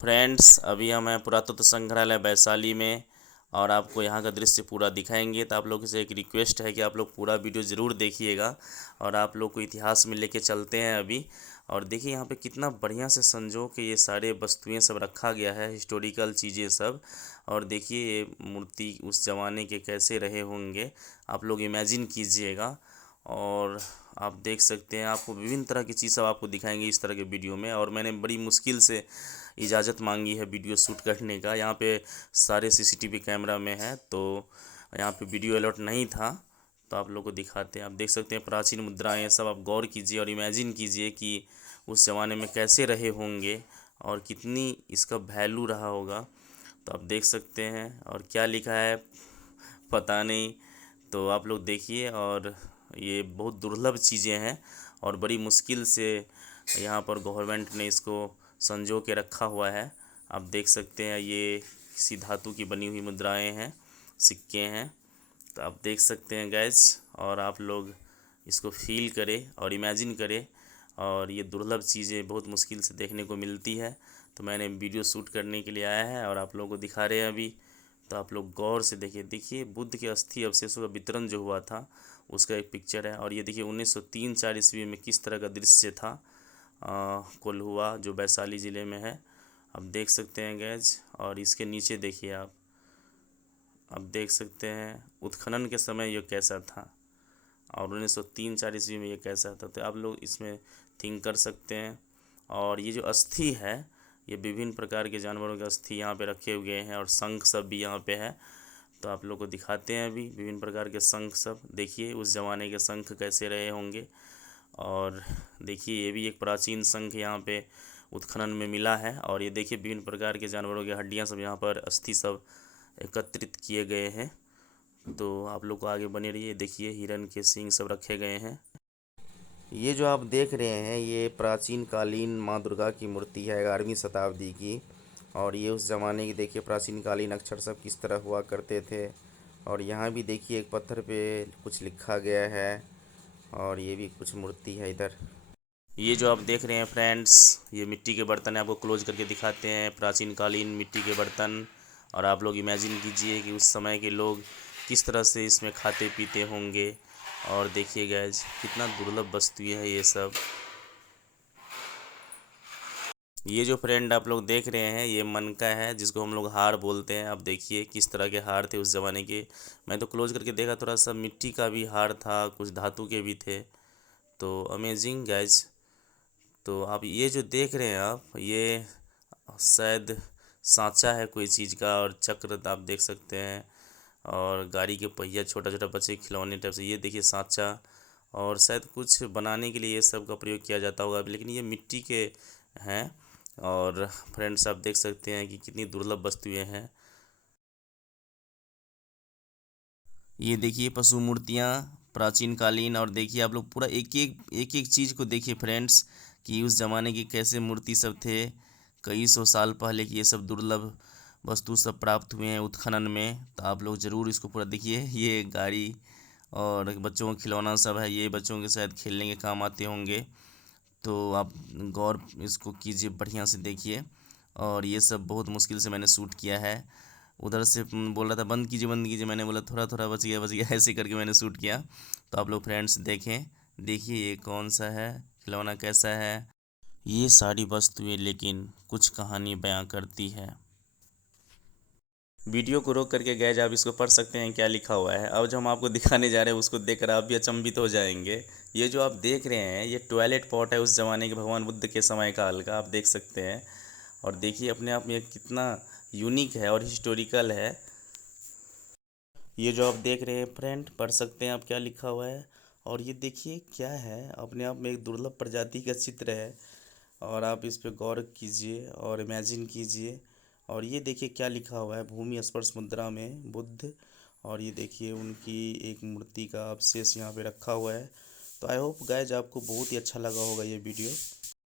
Friends, अभी हम हैं पुरातत्व संग्रहालय वैशाली में और आपको यहाँ का दृश्य पूरा दिखाएंगे। तो आप लोगों से एक रिक्वेस्ट है कि आप लोग पूरा वीडियो ज़रूर देखिएगा और आप लोग को इतिहास में लेके चलते हैं अभी। और देखिए यहाँ पे कितना बढ़िया से संजो के ये सारे वस्तुएं सब रखा गया है, हिस्टोरिकल चीज़ें सब। और देखिए ये मूर्ति उस ज़माने के कैसे रहे होंगे, आप लोग इमेजिन कीजिएगा। और आप देख सकते हैं, आपको विभिन्न तरह की चीज़ सब आपको दिखाएंगे इस तरह के वीडियो में। और मैंने बड़ी मुश्किल से इजाज़त मांगी है वीडियो शूट करने का। यहाँ पे सारे सीसीटीवी कैमरा में है, तो यहाँ पे वीडियो अलर्ट नहीं था, तो आप लोग को दिखाते हैं। आप देख सकते हैं प्राचीन मुद्राएं सब, आप गौर कीजिए और इमेजिन कीजिए कि उस ज़माने में कैसे रहे होंगे और कितनी इसका वैल्यू रहा होगा। तो आप देख सकते हैं, और क्या लिखा है पता नहीं, तो आप लोग देखिए। और ये बहुत दुर्लभ चीज़ें हैं और बड़ी मुश्किल से यहाँ पर गवर्नमेंट ने इसको संजो के रखा हुआ है। आप देख सकते हैं ये किसी धातु की बनी हुई मुद्राएं हैं, सिक्के हैं। तो आप देख सकते हैं गैस, और आप लोग इसको फील करें और इमेजिन करें। और ये दुर्लभ चीज़ें बहुत मुश्किल से देखने को मिलती है, तो मैंने वीडियो शूट करने के लिए आया है और आप लोगों को दिखा रहे हैं अभी। तो आप लोग गौर से देखिए। देखिए बुद्ध के अस्थि अवशेषों का वितरण जो हुआ था उसका एक पिक्चर है। और ये देखिए 1903-4 ईस्वी में किस तरह का दृश्य था कोल्हुआ, जो वैशाली ज़िले में है। आप देख सकते हैं गैज। और इसके नीचे देखिए आप देख सकते हैं उत्खनन के समय ये कैसा था और 1903-4 ईस्वी में ये कैसा था। तो आप लोग इसमें थिंक कर सकते हैं। और ये जो अस्थि है, ये विभिन्न प्रकार के जानवरों के अस्थि यहाँ पे रखे हुए हैं और शंख सब भी यहाँ पे है। तो आप लोग को दिखाते हैं अभी विभिन्न प्रकार के शंख सब। देखिए उस ज़माने के शंख कैसे रहे होंगे। और देखिए ये भी एक प्राचीन शंख यहाँ पे उत्खनन में मिला है। और ये देखिए विभिन्न प्रकार के जानवरों की हड्डियाँ सब यहाँ पर अस्थि सब एकत्रित किए गए हैं। तो आप लोग को आगे बने रहिए। देखिए हिरण के सींग सब रखे गए हैं। ये जो आप देख रहे हैं ये प्राचीन कालीन माँ दुर्गा की मूर्ति है 11वीं शताब्दी की। और ये उस ज़माने की देखिए प्राचीन कालीन अक्षर सब किस तरह हुआ करते थे। और यहाँ भी देखिए एक पत्थर पे कुछ लिखा गया है। और ये भी कुछ मूर्ति है इधर। ये जो आप देख रहे हैं फ्रेंड्स, ये मिट्टी के बर्तन है। आपको क्लोज करके दिखाते हैं प्राचीन कालीन मिट्टी के बर्तन। और आप लोग इमेजिन कीजिए कि उस समय के लोग किस तरह से इसमें खाते पीते होंगे। और देखिए गैज कितना दुर्लभ वस्तुएं है ये सब। ये जो फ्रेंड आप लोग देख रहे हैं ये मन का है, जिसको हम लोग हार बोलते हैं। आप देखिए किस तरह के हार थे उस ज़माने के। मैं तो क्लोज करके देखा, थोड़ा सा मिट्टी का भी हार था, कुछ धातु के भी थे। तो अमेजिंग गैज। तो आप ये जो देख रहे हैं आप, ये शायद सांचा है कोई चीज़ का। और चक्र आप देख सकते हैं, और गाड़ी के पहिया, छोटा छोटा बच्चे के खिलौने टाइप से। ये देखिए सांचा, और शायद कुछ बनाने के लिए ये सब का प्रयोग किया जाता होगा, लेकिन ये मिट्टी के हैं। और फ्रेंड्स आप देख सकते हैं कि कितनी दुर्लभ वस्तुएं हैं। ये देखिए पशु मूर्तियाँ प्राचीन कालीन। और देखिए आप लोग पूरा एक एक चीज़ को देखिए फ्रेंड्स, कि उस ज़माने की कैसे मूर्ति सब थे, कई सौ साल पहले की ये सब दुर्लभ वस्तु सब प्राप्त हुए हैं उत्खनन में। तो आप लोग ज़रूर इसको पूरा देखिए। ये गाड़ी और बच्चों का खिलौना सब है, ये बच्चों के शायद खेलने के काम आते होंगे। तो आप गौर इसको कीजिए, बढ़िया से देखिए। और ये सब बहुत मुश्किल से मैंने शूट किया है। उधर से बोल रहा था बंद कीजिए बंद कीजिए, मैंने बोला थोड़ा थोड़ा बच गया ऐसे करके मैंने शूट किया। तो आप लोग फ्रेंड्स देखें, देखिए ये कौन सा है खिलौना, कैसा है। ये सारी वस्तुएं लेकिन कुछ कहानी बयां करती है। वीडियो को रोक करके गए आप इसको पढ़ सकते हैं क्या लिखा हुआ है। अब जो हम आपको दिखाने जा रहे हैं उसको देखकर आप भी अचंभित हो जाएंगे। ये जो आप देख रहे हैं ये टॉयलेट पॉट है उस ज़माने के भगवान बुद्ध के समय काल का, आप देख सकते हैं। और देखिए अपने आप में ये कितना यूनिक है और हिस्टोरिकल है। ये जो आप देख रहे हैं फ्रेंड, पढ़ सकते हैं आप क्या लिखा हुआ है। और ये देखिए क्या है, अपने आप में एक दुर्लभ प्रजाति का चित्र है। और आप इस पे गौर कीजिए और इमेजिन कीजिए। और ये देखिए क्या लिखा हुआ है, भूमि स्पर्श मुद्रा में बुद्ध। और ये देखिए उनकी एक मूर्ति का अवशेष यहाँ पे रखा हुआ है। तो आई होप गाइज आपको बहुत ही अच्छा लगा होगा ये वीडियो।